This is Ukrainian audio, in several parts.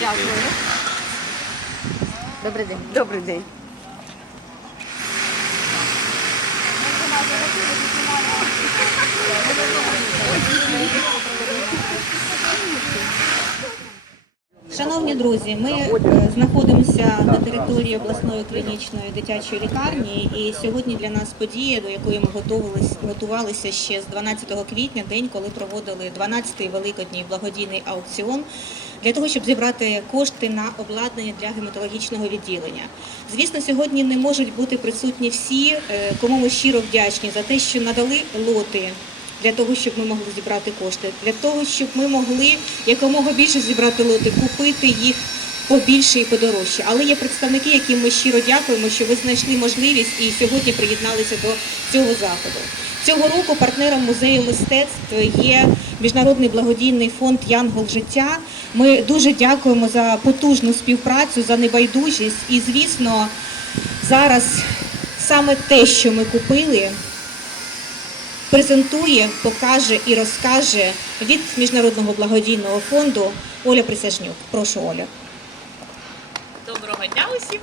Дякую. Добрий день. Добрий день. Шановні друзі, ми е, знаходимося на території обласної клінічної дитячої лікарні, і сьогодні для нас подія, до якої ми готувалися, ще з 12 квітня, день, коли проводили 12-й великодній благодійний аукціон. Для того щоб зібрати кошти на обладнання для гематологічного відділення, звісно, сьогодні не можуть бути присутні всі, е, кому ми щиро вдячні за те, що надали лоти для того, щоб ми могли зібрати кошти, для того, щоб ми могли якомога більше зібрати лоти, купити їх побільше і подорожче. Але є представники, яким ми щиро дякуємо, що ви знайшли можливість і сьогодні приєдналися до цього заходу. Цього року партнером музею мистецтв є міжнародний благодійний фонд Янгол життя. Ми дуже дякуємо за потужну співпрацю, за небайдужість і, звісно, зараз саме те, що ми купили, презентує, покаже і розкаже від міжнародного благодійного фонду Оля Присяжнюк. Прошу Оля. Доброго дня усім.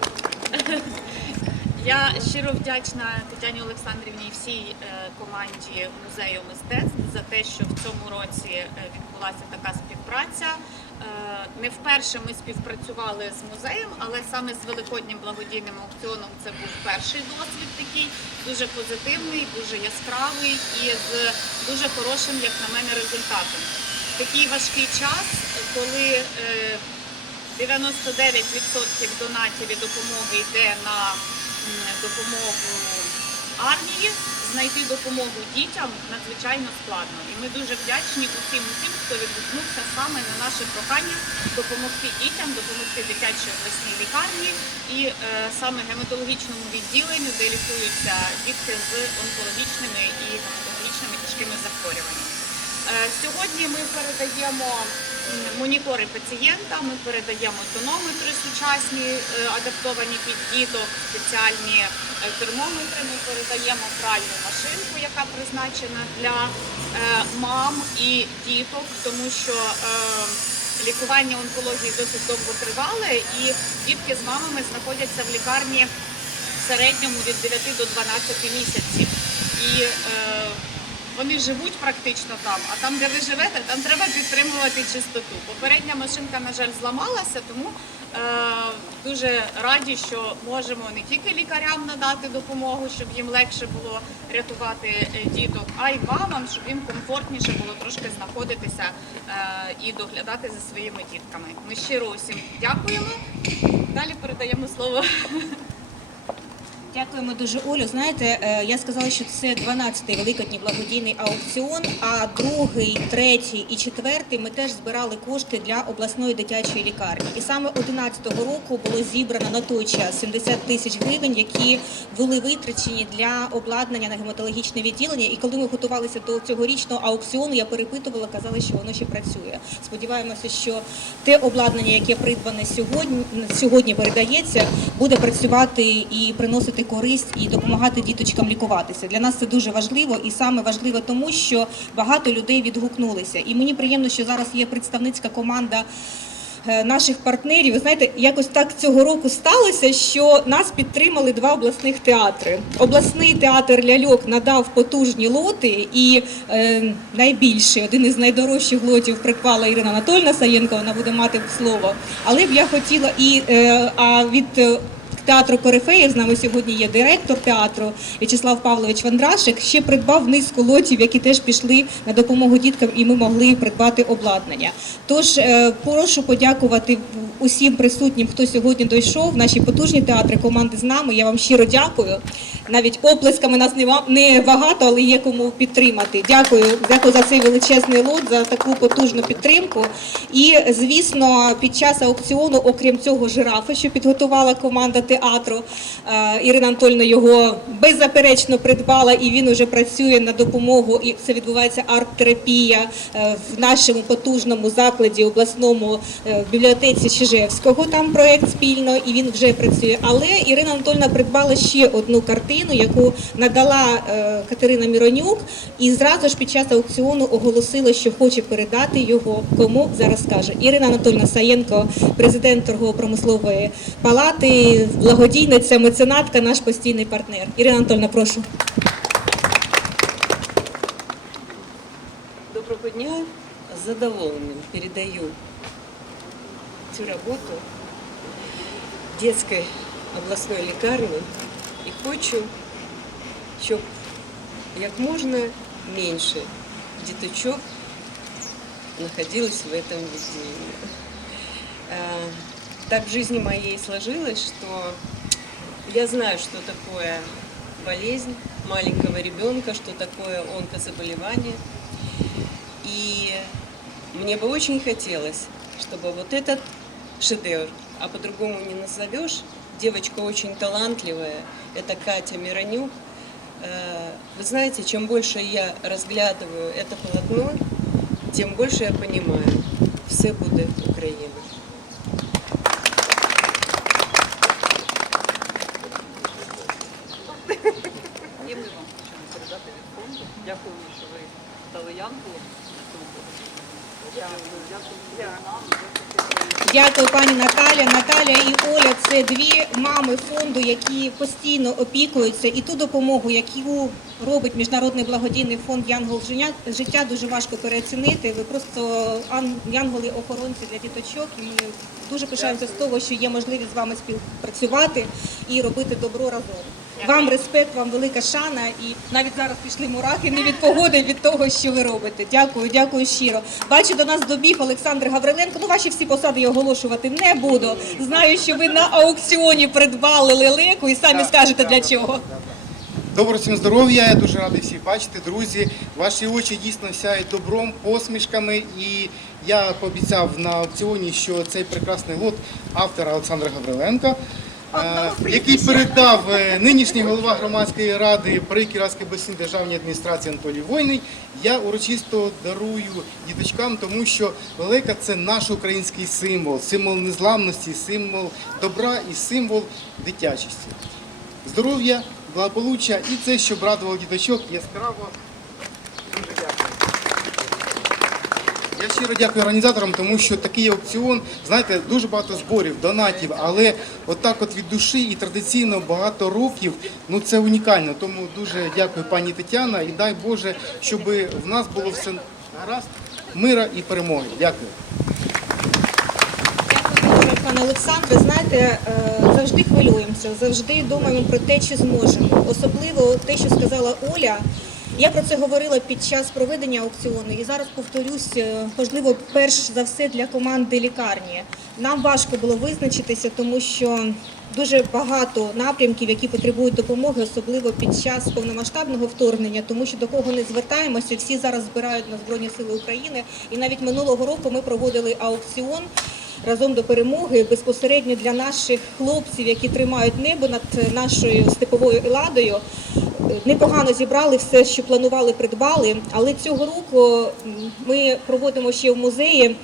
Я щиро вдячна Тетяні Олександрівні і всій е, команді музею мистецтв за те, що в цьому році е, відбулася така співпраця. Е, Не вперше ми співпрацювали з музеєм, але саме з великоднім благодійним аукціоном це був перший досвід такий, дуже позитивний, дуже яскравий і з дуже хорошим, як на мене, результатом. Такий важкий час, коли е, 99% донатів і допомоги йде на допомогу армії. Знайти допомогу дітям надзвичайно складно. І ми дуже вдячні усім усім, хто відгукнувся саме на наше прохання допомогти дітям, допомогти дитячій обласній лікарні і е, саме гематологічному відділенню, де лікуються дітки з онкологічними і гематологічними тяжкими захворюваннями. Е, Сьогодні ми передаємо монітори пацієнта, ми передаємо тонометри сучасні, е, адаптовані під діток, спеціальні е, термометри. Ми передаємо пральну машинку, яка призначена для мам і діток, тому що лікування онкології досить довго тривале, і дітки з мамами знаходяться в лікарні в середньому від 9 до 12 місяців. І вони живуть практично там, а там, де ви живете, там треба підтримувати чистоту. Попередня машинка, на жаль, зламалася, тому е, дуже раді, що можемо не тільки лікарям надати допомогу, щоб їм легше було рятувати е, діток, а й мамам, щоб їм комфортніше було трошки знаходитися е, і доглядати за своїми дітками. Ми щиро усім дякуємо. Далі передаємо слово. Дякуємо дуже, Олю. Знаєте, е, я сказала, що це 12-й великодній благодійний аукціон, а другий, третій і четвертий ми теж збирали кошти для обласної дитячої лікарні. І саме 11-го року було зібрано на той час 70 тисяч гривень, які були витрачені для обладнання на гематологічне відділення. І коли ми готувалися до цьогорічного аукціону, я перепитувала, казали, що воно ще працює. Сподіваємося, що те обладнання, яке придбане сьогодні, сьогодні передається, буде працювати і приносити користь і допомагати діточкам лікуватися. Для нас це дуже важливо, і саме важливо тому, що багато людей відгукнулися. І мені приємно, що зараз є представницька команда. е, Наших партнерів, ви знаєте, якось так цього року сталося, що нас підтримали два обласних театри. Обласний театр Ляльок надав потужні лоти, і е, найбільший, один із найдорожчих лотів придбала Ірина Анатольна Саєнко. Вона буде мати слово. Але б я хотіла і е, а від е, театру Корифеїв з нами сьогодні є директор театру В'ячеслав Павлович Вандрашик. Ще придбав низку лотів, які теж пішли на допомогу діткам, і ми могли придбати обладнання. Тож е, прошу подякувати усім присутнім, хто сьогодні дійшов. Наші потужні театри, команди з нами. Я вам щиро дякую. Навіть оплесками нас не багато, але є кому підтримати. Дякую, дякую за цей величезний лот, за таку потужну підтримку. І звісно, під час аукціону, окрім цього жирафа, що підготувала команда театру, е, Ірина Анатольовна його беззаперечно придбала, і він уже працює на допомогу. І це відбувається арт-терапія е, в нашому потужному закладі, обласному е, бібліотеці Чижевського. Там проект спільно і він вже працює. Але Ірина Анатольовна придбала ще одну картину, яку надала е, Катерина Міронюк, і зразу ж під час аукціону оголосила, що хоче передати його. Кому зараз скаже Ірина Анатольовна Саєнко, президент торгово-промислової палати, благодійниця, меценатка, наш постійний партнер. Ірина Анатольовна, прошу. Доброго дня. З задоволенням передаю цю роботу детської обласної лікарні і хочу, щоб як можна менше діточок находилось в этом відділенні. А, Так в жизни моей сложилось, что я знаю, что такое болезнь маленького ребенка, что такое онкозаболевание. И мне бы очень хотелось, чтобы вот этот шедевр, а по-другому не назовешь, девочка очень талантливая, это Катя Миронюк. Э, Вы знаете, чем больше я разглядываю это полотно, тем больше я понимаю, все будет Украина. Дякую, пані Наталя. Наталя і Оля це дві мами фонду, які постійно опікуються, і ту допомогу, яку робить міжнародний благодійний фонд Янгол Життя- дуже важко переоцінити. Ви просто ан- янголи-охоронці для діточок. І ми дуже пишаємося з того, що є можливість з вами співпрацювати і робити добро разом. Вам респект, вам велика шана, і навіть зараз пішли мурахи не від погоди, від того, що ви робите. Дякую, дякую щиро. Бачу, до нас добіг Олександр Гавриленко. Ну, ваші всі посади я оголошувати не буду. Знаю, що ви на аукціоні придбали лелеку і самі скажете для чого. Доброго всім здоров'я, я дуже радий всіх бачити, друзі. Ваші очі дійсно сяють добром, посмішками. І я пообіцяв на аукціоні, що цей прекрасний лот автора Олександра Гавриленка, який передав е, нинішній голова громадської ради при Кіровській обласній державній адміністрації Анатолій Войний. Я урочисто дарую діточкам, тому що велика це наш український символ, символ незламності, символ добра і символ дитячості здоров'я, благополуччя і це, щоб радувало діточок яскраво. Дуже дякую. Я щиро дякую організаторам, тому що такий аукціон, знаєте, дуже багато зборів, донатів, але отак от від душі і традиційно багато років, ну це унікально. Тому дуже дякую пані Тетяна і дай Боже, щоб в нас було все гаразд, мира і перемоги. Дякую. Пане Олександре. Знаєте, е, завжди хвилюємося, завжди думаємо про те, чи зможемо. Особливо те, що сказала Оля. Я про це говорила під час проведення аукціону і зараз повторюсь, е, можливо, перш за все для команди лікарні. Нам важко було визначитися, тому що дуже багато напрямків, які потребують допомоги, особливо під час повномасштабного вторгнення, тому що до кого не звертаємося, всі зараз збирають на Збройні Сили України. І навіть минулого року ми проводили аукціон разом до перемоги безпосередньо для наших хлопців, які тримають небо над нашою степовою еладою. Непогано зібрали все, що планували, придбали. Але цього року ми проводимо ще в музеї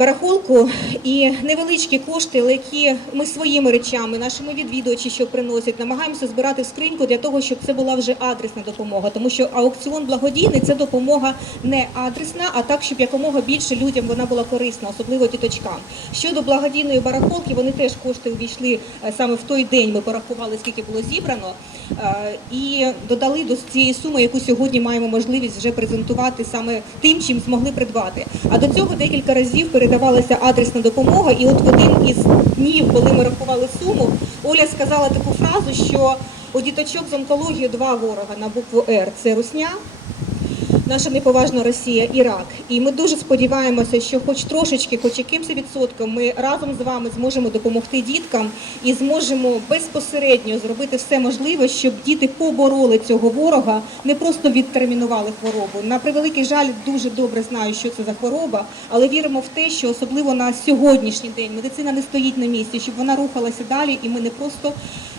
барахолку і невеличкі кошти, які ми своїми речами, нашими відвідувачі, що приносять, намагаємося збирати в скриньку для того, щоб це була вже адресна допомога. Тому що аукціон благодійний це допомога не адресна, а так, щоб якомога більше людям вона була корисна, особливо діточкам. Щодо благодійної барахолки, вони теж кошти увійшли е, саме в той день. Ми порахували, скільки було зібрано, і додали до цієї суми, яку сьогодні маємо можливість вже презентувати саме тим, чим змогли придбати. А до цього декілька разів передавалася адресна допомога. І от в один із днів, коли ми рахували суму, Оля сказала таку фразу, що у діточок з онкологією два ворога на букву Р це русня. Наша неповажна Росія, Ірак. І ми дуже сподіваємося, що хоч трошечки, хоч якимось відсотком, ми разом з вами зможемо допомогти діткам і зможемо безпосередньо зробити все можливе, щоб діти побороли цього ворога, не просто відтермінували хворобу. На превеликий жаль, дуже добре знаю, що це за хвороба, але віримо в те, що особливо на сьогоднішній день медицина не стоїть на місці, щоб вона рухалася далі, і ми не просто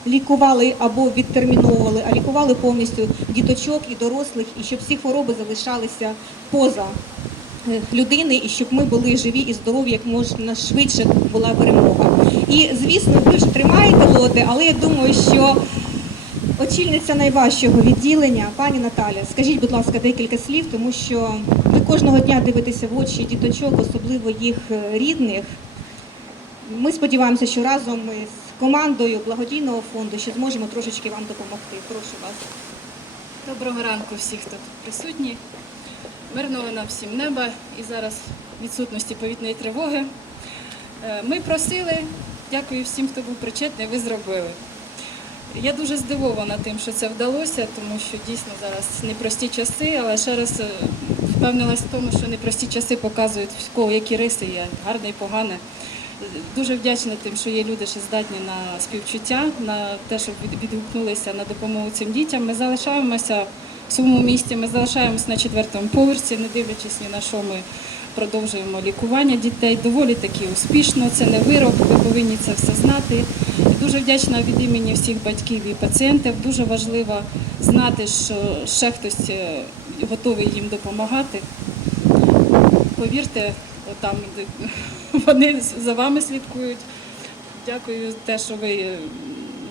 лікували або відтерміновували, а лікували повністю діточок і дорослих, і щоб всі хвороби залишалися поза е, людини, і щоб ми були живі і здорові, як можна швидше була перемога. І звісно, ви вже тримаєте лоти, але я думаю, що очільниця найважчого відділення, пані Наталя, скажіть, будь ласка, декілька слів, тому що ви кожного дня дивитеся в очі діточок, особливо їх е, рідних. Ми сподіваємося, що разом ми з командою благодійного фонду ще зможемо трошечки вам допомогти. Прошу вас. Доброго ранку всіх, хто тут присутні. Мирного нам всім неба і зараз відсутності повітряної тривоги. Е, Ми просили, дякую всім, хто був причетний, ви зробили. Я дуже здивована тим, що це вдалося, тому що дійсно зараз непрості часи, але ще раз е, впевнилась в тому, що непрості часи показують в кого які риси є, гарне і погане. Дуже вдячна тим, що є люди, що здатні на співчуття, на те, щоб відгукнулися на допомогу цим дітям. Ми залишаємося в своєму місті, ми залишаємося на четвертому поверсі, не дивлячись ні на що ми продовжуємо лікування дітей. Доволі таки успішно. Це не вирок, ви повинні це все знати. І дуже вдячна від імені всіх батьків і пацієнтів. Дуже важливо знати, що ще хтось е, готовий їм допомагати. Повірте, отам вони за вами слідкують. Дякую за те, що ви е,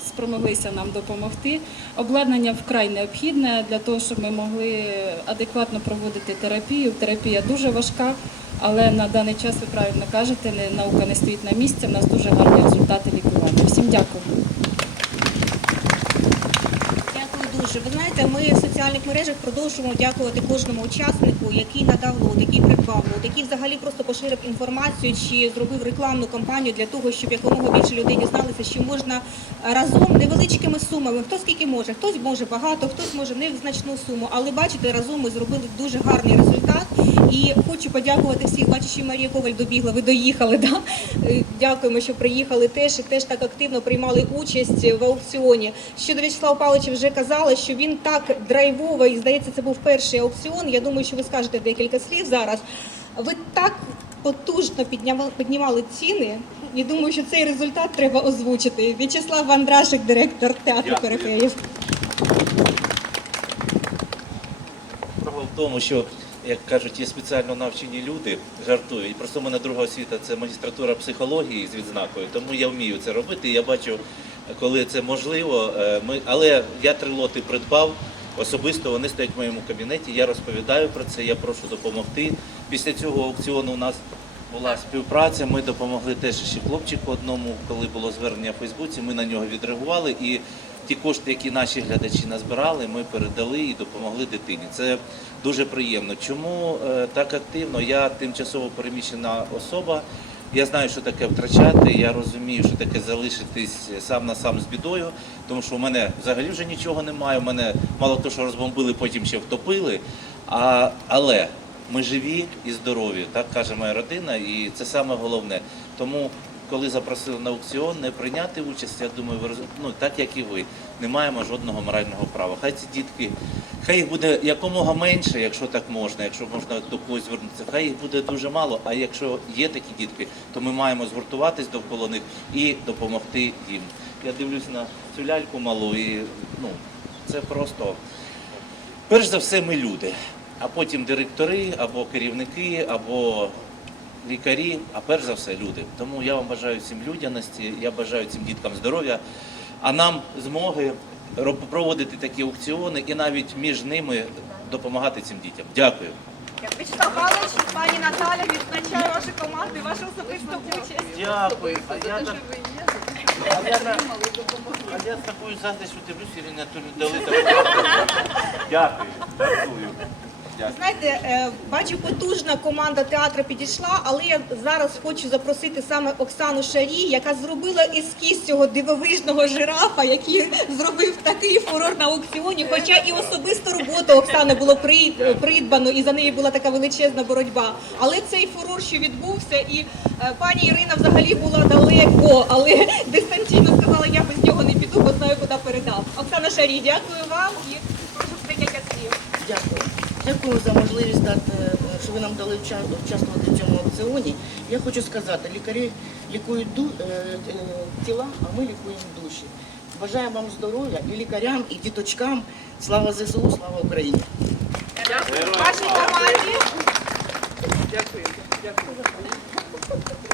спромоглися нам допомогти. Обладнання вкрай необхідне для того, щоб ми могли адекватно проводити терапію. Терапія дуже важка, але на даний час ви правильно кажете, наука не стоїть на місці. У нас дуже гарні результати лікування. Всім дякую. Дякую дуже. Ви знаєте, ми в соціальних мережах продовжуємо дякувати кожному учаснику, який надав лот, який придбав лот, який взагалі просто поширив інформацію чи зробив рекламну кампанію для того, щоб якомога більше людей дізналися, що можна разом невеличкими сумами. Хто скільки може, хтось може багато, хтось може не значну суму. Але бачите, разом ми зробили дуже гарний результат. І хочу подякувати всіх. Бачу, що Марія Коваль добігла. Ви доїхали. Да? Е, Дякуємо, що приїхали теж і теж так активно приймали участь в аукціоні. Щодо В'ячеслава Павловича вже казала, що він так драйвово, і здається, це був перший аукціон. Я думаю, що ви скажете декілька слів зараз. Ви так потужно піднімали ціни. І думаю, що цей результат треба озвучити. В'ячеслав Вандрашик, директор театру Перифеїв. Справа в тому, що, як кажуть, є спеціально навчені люди, жартують. Просто в мене друга освіта це магістратура психології з відзнакою, тому я вмію це робити. Я бачу, коли це можливо. Е, Ми, але я три лоти придбав. Особисто вони стоять в моєму кабінеті. Я розповідаю про це, я прошу допомогти. Після цього аукціону у нас була співпраця. Ми допомогли теж ще хлопчику одному, коли було звернення в Фейсбуці. Ми на нього відреагували і ті кошти, які наші глядачі назбирали, ми передали і допомогли дитині. Це дуже приємно. Чому е, так активно? Я тимчасово переміщена особа. Я знаю, що таке втрачати. Я розумію, що таке залишитись сам на сам з бідою, тому що у мене взагалі вже нічого немає. У мене мало того, що розбомбили, потім ще втопили. А, але ми живі і здорові, так каже моя родина, і це саме головне. Тому, коли запросили на аукціон, не прийняти участь, я думаю, ви ну, так як і ви, не маємо жодного морального права. Хай ці дітки, хай їх буде якомога менше, якщо так можна, якщо можна до когось звернутися, хай їх буде дуже мало. А якщо є такі дітки, то ми маємо згуртуватись довкола них і допомогти їм. Я дивлюсь на цю ляльку малу, і ну це просто. Перш за все, ми люди, а потім директори або керівники, або лікарі, а перш за все люди. Тому я вам бажаю всім людяності, я бажаю цим діткам здоров'я, а нам змоги проводити такі аукціони і навіть між ними допомагати цим дітям. Дякую. В'ячеслав Павлович, пані Наталя відзначає вашу команду, і вашу особисту участь. Дякую. А я так. А я, так- а я з такою заздрістю дивлюсь, Ірина Анатолійовна, дали таку. Дякую. Дякую. Дякую. Знаєте, е, бачу, потужна команда театру підійшла, але я зараз хочу запросити саме Оксану Шарі, яка зробила ескіз цього дивовижного жирафа, який зробив такий фурор на аукціоні. Хоча і особисту роботу Оксани було придбано, і за неї була така величезна боротьба. Але цей фурор, що відбувся, і е, пані Ірина взагалі була далеко, але дистанційно сказала, я без нього не піду, бо знаю, куди передав. Оксана Шарі, дякую вам і прошу декілька слів. Дякую. Дякую за можливість дати, е, що ви нам дали уча- участвувати в цьому аукціоні. Я хочу сказати, лікарі лікують ду- е, е, тіла, а ми лікуємо душі. Бажаю вам здоров'я і лікарям, і діточкам. Слава ЗСУ, слава Україні! Вашій команді Дякую. Дякую. Дякую.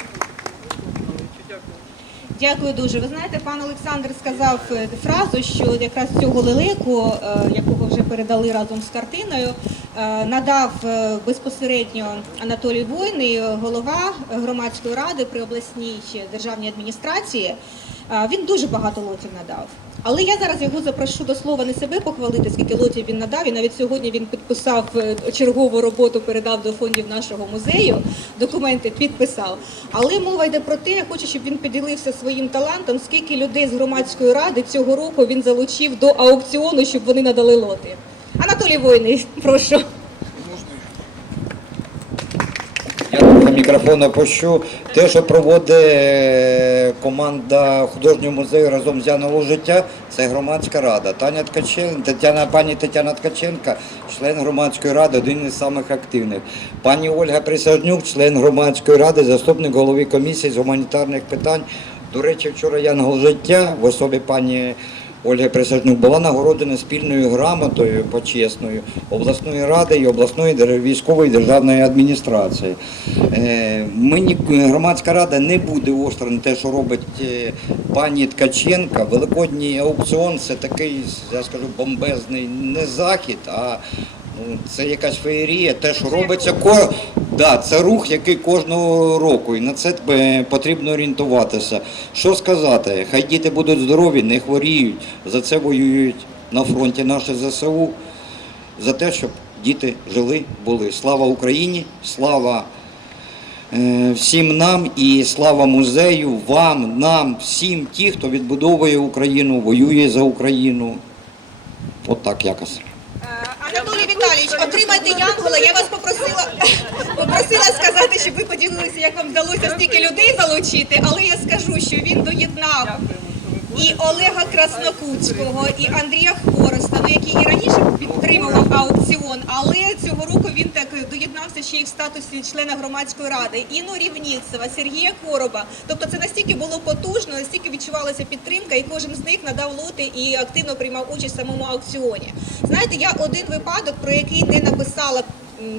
Дякую дуже. Ви знаєте, пан Олександр сказав е, фразу, що якраз цього лелеку, е, якого вже передали разом з картиною, е, надав безпосередньо Анатолій Войний, голова громадської ради при обласній державній адміністрації. Він дуже багато лотів надав. Але я зараз його запрошу до слова не себе похвалити, скільки лотів він надав. І навіть сьогодні він підписав е, чергову роботу, передав до фондів нашого музею. Документи підписав. Але мова йде про те, я хочу, щоб він поділився своїм талантом, скільки людей з громадської ради цього року він залучив до аукціону, щоб вони надали лоти. Анатолій Войний, прошу. Я на мікрофон опущу. Те, що проводить е, команда художнього музею разом з Янголо життя, це громадська рада. Таня Ткаченко, Тетяна, пані Тетяна Ткаченка, член громадської ради, один із самих активних. Пані Ольга Присяжнюк, член громадської ради, заступник голови комісії з гуманітарних питань. До речі, вчора Янгол життя в особі пані Ольги Присяжнюк була нагороджена спільною грамотою почесною обласної ради і обласної військової державної адміністрації. Мені Ми громадська рада не буде острим те, що робить е, пані Ткаченка. Великодній аукціон це такий, я скажу, бомбезний не захід, а це якась феєрія, те, що робиться ко... Да, це рух, який кожного року, і на це е, потрібно орієнтуватися. Що сказати? Хай діти будуть здорові, не хворіють. За це воюють на фронті наші ЗСУ, за те, щоб діти жили, були. Слава Україні, слава е, всім нам і слава музею, вам, нам, всім ті, хто відбудовує Україну, воює за Україну. От так якось. Віталійович, отримайте Янгола. Я вас попросила, попросила сказати, щоб ви поділилися, як вам вдалося стільки людей залучити, але я скажу, що він доєднав і Олега Краснокутського, і Андрія Хвороста, ну, який і раніше підтримував аукціон, але цього року він так доєднався ще й в статусі члена громадської ради. Інну Рівніцева, Сергія Короба. Тобто це настільки було потужно, настільки відчувалася підтримка, і кожен з них надав лоти і активно приймав участь в самому аукціоні. Знаєте, я один випадок, про який не написала.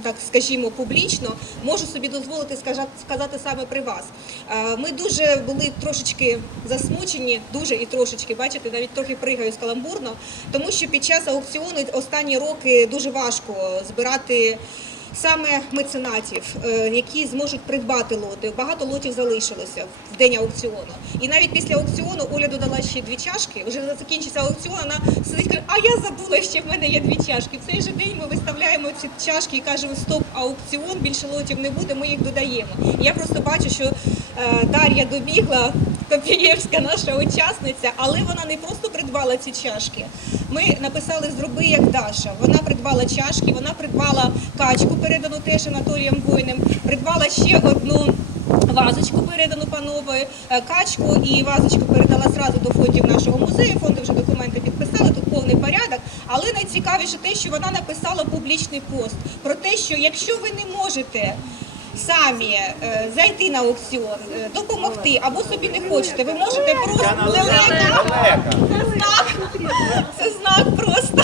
Так скажімо, публічно можу собі дозволити сказати, сказати саме при вас. Е, Ми дуже були трошечки засмучені, дуже і трошечки, бачите, навіть трохи пригаю з каламбурно, тому що під час аукціону останні роки дуже важко збирати саме меценатів, е, які зможуть придбати лоти. Багато лотів залишилося в день аукціону. І навіть після аукціону Оля додала ще дві чашки. Вже закінчився аукціон. Вона сидить каже, а я забула, що в мене є дві чашки. В цей же день ми виставляємо ці чашки і кажемо стоп, аукціон, більше лотів не буде. Ми їх додаємо. Я просто бачу, що е, Дар'я добігла. Копієвська наша учасниця, але вона не просто придбала ці чашки. Ми написали Зроби як Даша. Вона придбала чашки, вона придбала качку, передану теж Анатолієм Воїним, придбала ще одну. Вазочку передану панове, е, качку і вазочку передала зразу до фондів нашого музею. Фонди вже документи підписали, тут повний порядок. Але найцікавіше те, що вона написала публічний пост про те, що якщо ви не можете самі е, зайти на аукціон, е, допомогти або собі не хочете, ви можете просто лелека. Це знак, це знак просто.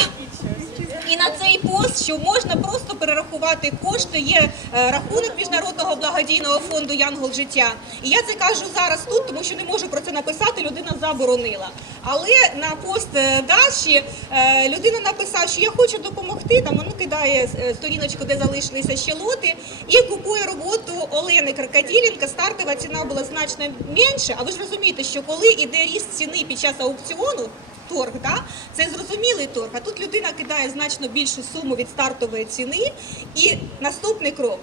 І на цей пост, що можна просто перерахувати кошти, є е, рахунок міжнародного благодійного фонду Янгол життя. І я це кажу зараз тут, тому що не можу про це написати. Людина заборонила. Але на пост е, Даші е, людина написала, що я хочу допомогти. Там воно кидає сторіночку, де залишилися ще лоти, і купує роботу Олени Крокоділенка. Стартова ціна була значно менше. А ви ж розумієте, що коли іде ріст ціни під час аукціону. Торг, да? це зрозумілий торг. А тут людина кидає значно більшу суму від стартової ціни. І наступний крок.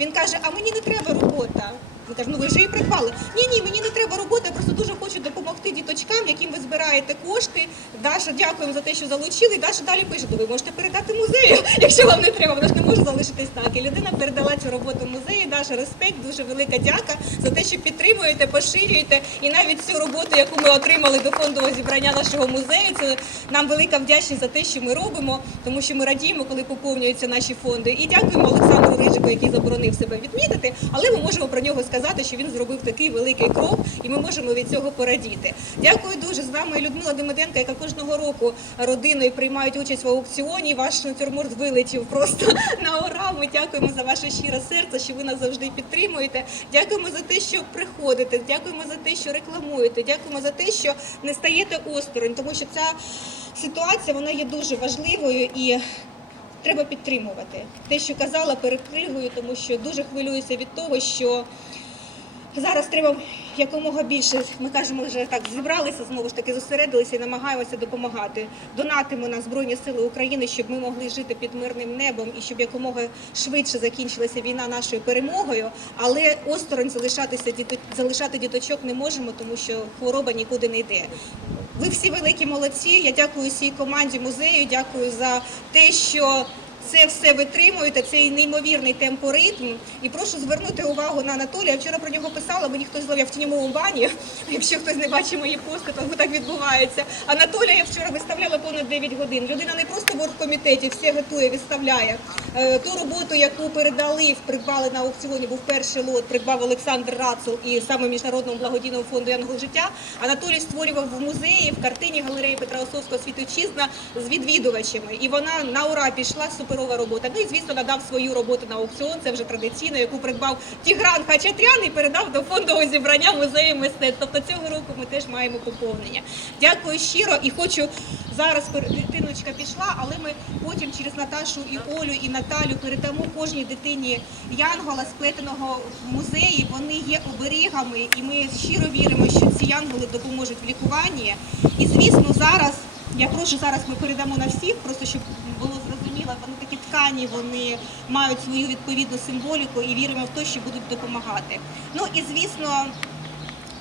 Він каже: А мені не треба робота. Він каже, ну ви ж її придбали. Ні, ні, мені не треба роботи, я просто дуже хочу допомогти діточкам, яким ви збираєте кошти. Даша, дякуємо за те, що залучили. І Даша далі пише, то ви можете передати музею, якщо вам не треба. Вона ж не може залишитись так. І людина передала цю роботу музею. Даша, респект, дуже велика дяка за те, що підтримуєте, поширюєте. І навіть цю роботу, яку ми отримали до фондового зібрання нашого музею, це нам велика вдячність за те, що ми робимо, тому що ми радіємо, коли поповнюються наші фонди. І дякуємо Олександру Рижику, який заборонив себе відмітити. Але ми можемо про нього сказати, що він зробив такий великий крок, і ми можемо від цього порадіти. Дякую дуже. З вами Людмила Демиденко, яка кожного року родиною приймають участь в аукціоні. Ваш натюрморт вилетів просто на ура. Ми дякуємо за ваше щире серце, що ви нас завжди підтримуєте. Дякуємо за те, що приходите. Дякуємо за те, що рекламуєте. Дякуємо за те, що не стаєте осторонь, тому що ця ситуація вона є дуже важливою і. Треба підтримувати те, що казала перед кригою, тому що дуже хвилююся від того, що Зараз треба якомога більше, ми кажемо, вже так зібралися, знову ж таки зосередилися і намагаємося допомагати. Донатимо на Збройні Сили України, щоб ми могли жити під мирним небом і щоб якомога швидше закінчилася війна нашою перемогою. Але осторонь залишатися залишати діточок не можемо, тому що хвороба нікуди не йде. Ви всі великі молодці. Я дякую всій команді музею. Дякую за те, що це все витримуєте, цей неймовірний темпоритм. І прошу звернути увагу на Анатолія. Я вчора про нього писала, мені хтось зловив в тіньовому бані. Якщо хтось не бачить мої пости, то так відбувається. Анатолія я вчора виставляла понад 9 годин. Людина не просто в оргкомітеті, все готує, виставляє. Е, Ту роботу, яку передали, придбали на аукціоні, був перший лот, придбав Олександр Рацул і саме Міжнародному благодійному фонду Янгол життя. Анатолій створював в музеї, в картині галереї Петра Осовського світочизна з відвідувачами. І вона на ура пішла суперова робота. Ну і звісно надав свою роботу на аукціон. Це вже традиційно, яку придбав Тігран Хачатрян і передав до фондового зібрання музею мистецтв. Тобто цього року ми теж маємо поповнення. Дякую щиро і хочу зараз дитиночка пішла, але ми потім через Наташу і Олю і Наталю передамо кожній дитині Янгола сплетеного в музеї. Вони є оберігами, і ми щиро віримо, що ці янголи допоможуть в лікуванні. І звісно, зараз я прошу зараз ми передамо на всіх, просто щоб було зрозуміло, вони такі ткані, вони мають свою відповідну символіку і віримо в те, що будуть допомагати. Ну і звісно.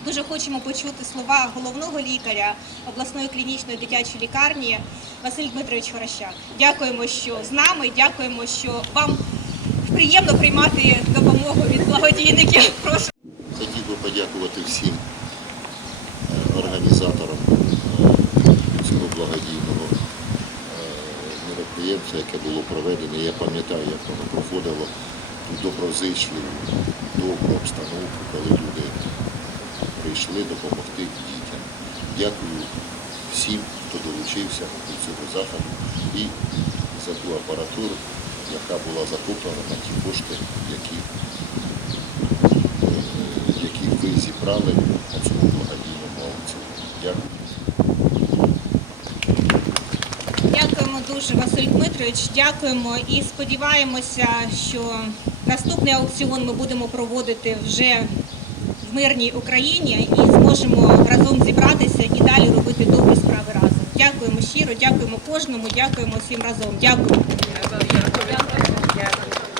Дуже хочемо почути слова головного лікаря обласної клінічної дитячої лікарні Василь Дмитрович Хорощак. Дякуємо, що з нами. Дякуємо, що вам приємно приймати допомогу від благодійників. Прошу. Хотів би подякувати всім е, організаторам благодійного е, мероприємства, яке було проведено. Я пам'ятаю, як воно проходило доброзичливу, добру обстановку, коли люди прийшли допомогти дітям. Дякую всім, хто долучився до цього заходу і за ту апаратуру, яка була закуплена на ті кошти, які які ви зібрали на цьому благодійному аукціоні. Дякую. Дякуємо дуже, Василь Дмитрович. Дякуємо і сподіваємося, що наступний аукціон ми будемо проводити вже в мирній Україні і зможемо разом зібратися і далі робити добрі справи разом. Дякуємо щиро, дякуємо кожному, дякуємо всім разом. Дякую.